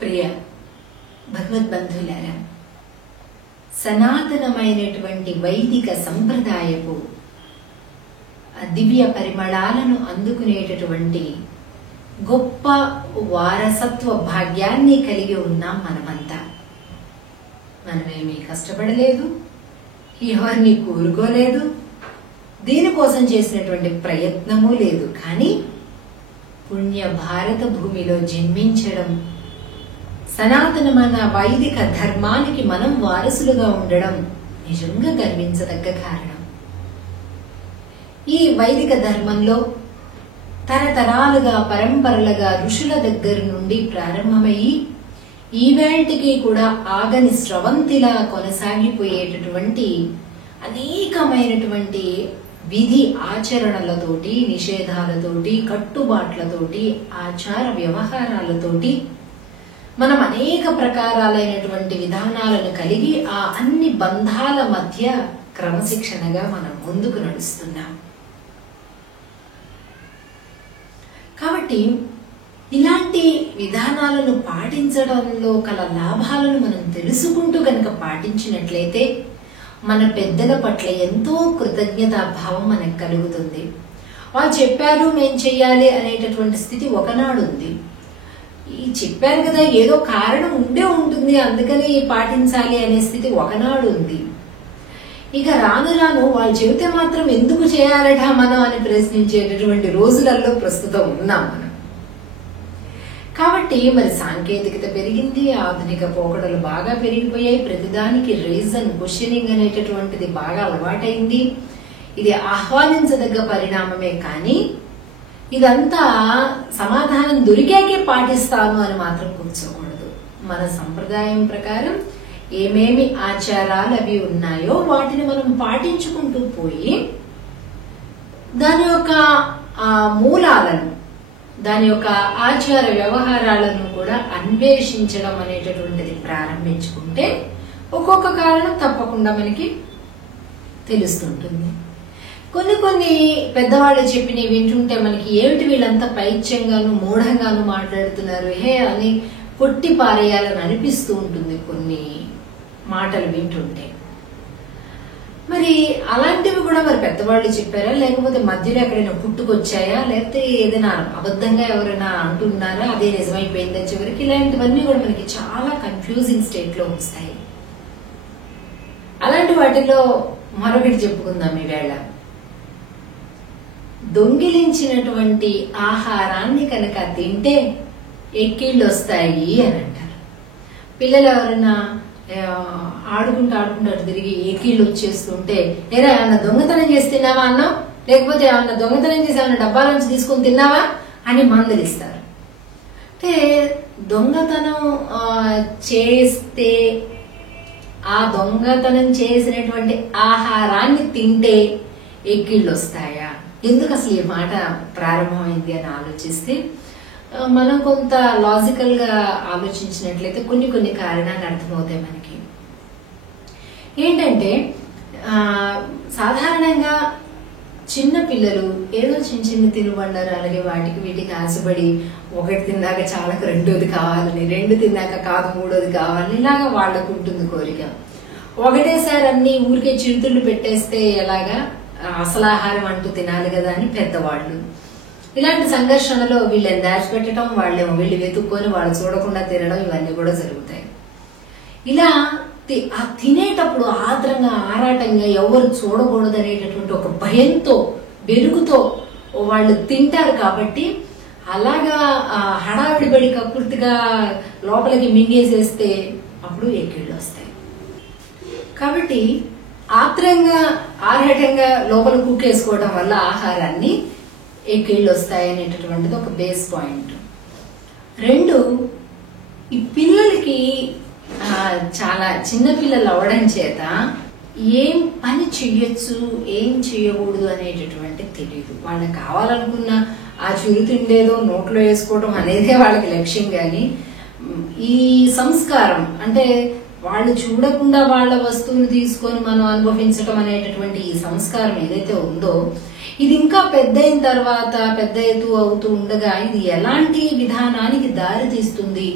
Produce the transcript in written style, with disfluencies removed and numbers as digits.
ప్రియ భగవద్బంధులారా, సనాతనమైనటువంటి వైదిక సంప్రదాయపు దివ్య పరిమళాలను అందుకునేటటువంటి గొప్ప వారసత్వ భాగ్యాన్ని కలిగి ఉన్నాం మనమంతా. మనమేమీ కష్టపడలేదు, ఎవరిని కోరుకోలేదు, దీనికోసం చేసినటువంటి ప్రయత్నమూ లేదు. కానీ పుణ్య భారత భూమిలో జన్మించడం, సనాతనమైన వైదిక ధర్మానికి మనం వారసులుగా ఉండడం నిజంగా గర్వించదగ్గ కారణం. ఈ వైదిక ధర్మంలో తరతరాలుగా పరంపరలుగా ఋషుల దగ్గర నుండి ప్రారంభమయ్యి ఈవేళకి కూడా ఆగని స్రవంతిలా కొనసాగిపోయేటటువంటి అనేకమైనటువంటి విధి ఆచరణలతోటి, నిషేధాలతోటి, కట్టుబాట్లతోటి, ఆచార వ్యవహారాలతోటి మనం అనేక ప్రకారాలైనటువంటి విధానాలను కలిగి ఆ అన్ని బంధాల మధ్య క్రమశిక్షణగా మనం ముందుకు నడుస్తున్నాం. కాబట్టి ఇలాంటి విధానాలను పాటించడంలో కల లాభాలను మనం తెలుసుకుంటూ కనుక పాటించినట్లయితే మన పెద్దల పట్ల ఎంతో కృతజ్ఞతాభావం మనకు కలుగుతుంది. వాళ్ళు చెప్పారు మేం చెయ్యాలి అనేటటువంటి స్థితి ఒకనాడు ఉంది. ఈ చెప్పారు కదా, ఏదో కారణం ఉండే ఉంటుంది అందుకని పాటించాలి అనే స్థితి ఒకనాడు ఉంది. ఇక రాను రాను వాళ్ళు చెబితే మాత్రం ఎందుకు చేయాలట మనం అని ప్రశ్నించేటటువంటి రోజులలో ప్రస్తుతం ఉన్నాం మనం. కాబట్టి మరి సాంకేతికత పెరిగింది, ఆధునిక పోకడలు బాగా పెరిగిపోయాయి, ప్రతిదానికి రీజన్ క్వశ్చనింగ్ అనేటటువంటిది బాగా అలవాటైంది. ఇది ఆహ్వానించదగ్గ పరిణామమే. కానీ ఇదంతా సమాధానం దొరికాకే పాటిస్తాను అని మాత్రం కూర్చోకూడదు. మన సంప్రదాయం ప్రకారం ఏమేమి ఆచారాలు అవి ఉన్నాయో వాటిని మనం పాటించుకుంటూ పోయి దాని యొక్క మూలాలను, దాని యొక్క ఆచార వ్యవహారాలను కూడా అన్వేషించడం అనేటటువంటిది ప్రారంభించుకుంటే ఒక్కొక్క కారణం తప్పకుండా మనకి తెలుస్తుంటుంది. కొన్ని పెద్దవాళ్ళు చెప్పినవి వింటుంటే మనకి ఏమిటి వీళ్ళంతా పైత్యంగాను మూఢంగాను మాట్లాడుతున్నారు హే అని కొట్టి పారేయాలని అనిపిస్తూ ఉంటుంది కొన్ని మాటలు వింటుంటే. మరి అలాంటివి కూడా మరి పెద్దవాళ్ళు చెప్పారా, లేకపోతే మధ్యలో ఎక్కడైనా పుట్టుకొచ్చాయా, లేకపోతే ఏదైనా అబద్ధంగా ఎవరైనా అంటున్నారా, అదే నిజమైపోయిందా చివరికి? ఇలాంటివన్నీ కూడా మనకి చాలా కన్ఫ్యూజింగ్ స్టేట్ లో వస్తాయి. అలాంటి వాటిలో మరొకటి చెప్పుకుందాం ఈవేళ. దొంగిలించినటువంటి ఆహారాన్ని కనుక తింటే ఎక్కిళ్ళు వస్తాయి అని అంటారు. పిల్లలు ఎవరైనా ఆడుకుంటూ అటు తిరిగి ఎక్కిళ్ళు వచ్చేస్తుంటే ఏరా ఏమన్నా దొంగతనం చేసి తిన్నావా అన్నాం, లేకపోతే ఏమన్నా దొంగతనం చేసి ఏమన్నా డబ్బాల నుంచి తీసుకొని తిన్నావా అని మందలిస్తారు. అంటే దొంగతనం చేస్తే ఆ దొంగతనం చేసినటువంటి ఆహారాన్ని తింటే ఎక్కిళ్ళు వస్తాయా, ఎందుకు అసలు ఈ మాట ప్రారంభమైంది అని ఆలోచిస్తే మనం కొంత లాజికల్ గా ఆలోచించినట్లయితే కొన్ని కారణాలు అర్థమవుతాయి మనకి. ఏంటంటే సాధారణంగా చిన్న పిల్లలు ఏదో చిన్న తినుబండారు అలాగే వాటికి వీటికి ఆశపడి ఒకటి తిన్నాక చాలకు రెండోది కావాలని, రెండు తిన్నాక కాదు మూడోది కావాలని, ఇలాగా వాళ్లకు ఉంటుంది కోరిక. ఒకటేసారి అన్ని ఊరికే చిరుతుళ్ళు పెట్టేస్తే ఎలాగా, అసలు ఆహారం అంటూ తినాలి కదా అని పెద్దవాళ్ళు. ఇలాంటి సంఘర్షణలో వీళ్ళని దాచిపెట్టడం, వాళ్ళేమో వీళ్ళు వెతుక్కొని వాళ్ళు చూడకుండా తినడం, ఇవన్నీ కూడా జరుగుతాయి. ఇలా తినేటప్పుడు ఆత్రంగా ఆరాటంగా ఎవరు చూడకూడదు అనేటటువంటి ఒక భయంతో బెరుగుతో వాళ్ళు తింటారు. కాబట్టి అలాగా హడావిడిబడి కక్కుర్తిగా లోపలికి మింగేసేస్తే అప్పుడు ఎక్కిళ్ళు వస్తాయి. కాబట్టి ఆత్రంగా ఆరాటంగా లోపల కుక్కేసుకోవడం వల్ల ఆహారాన్ని ఎక్కిళ్ళు వస్తాయి అనేటటువంటిది ఒక బేస్ పాయింట్. రెండు, ఈ పిల్లలకి చాలా చిన్న పిల్లలు అవడం చేత ఏం పని చెయ్యొచ్చు ఏం చెయ్యకూడదు అనేటటువంటి తెలియదు. వాళ్ళకి కావాలనుకున్న ఆ చిరుతిండేదో నోట్లో వేసుకోవడం అనేదే వాళ్ళకి లక్ష్యం. కానీ ఈ సంస్కారం అంటే వాళ్ళు చూడకుండా వాళ్ళ వస్తువులు తీసుకొని మనం అనుభవించటం అనేటటువంటి ఈ సంస్కారం ఏదైతే ఉందో ఇది ఇంకా పెద్ద అయిన తర్వాత పెద్ద ఎత్తు అవుతూ ఉండగా ఇది ఎలాంటి విధానానికి దారి తీస్తుంది,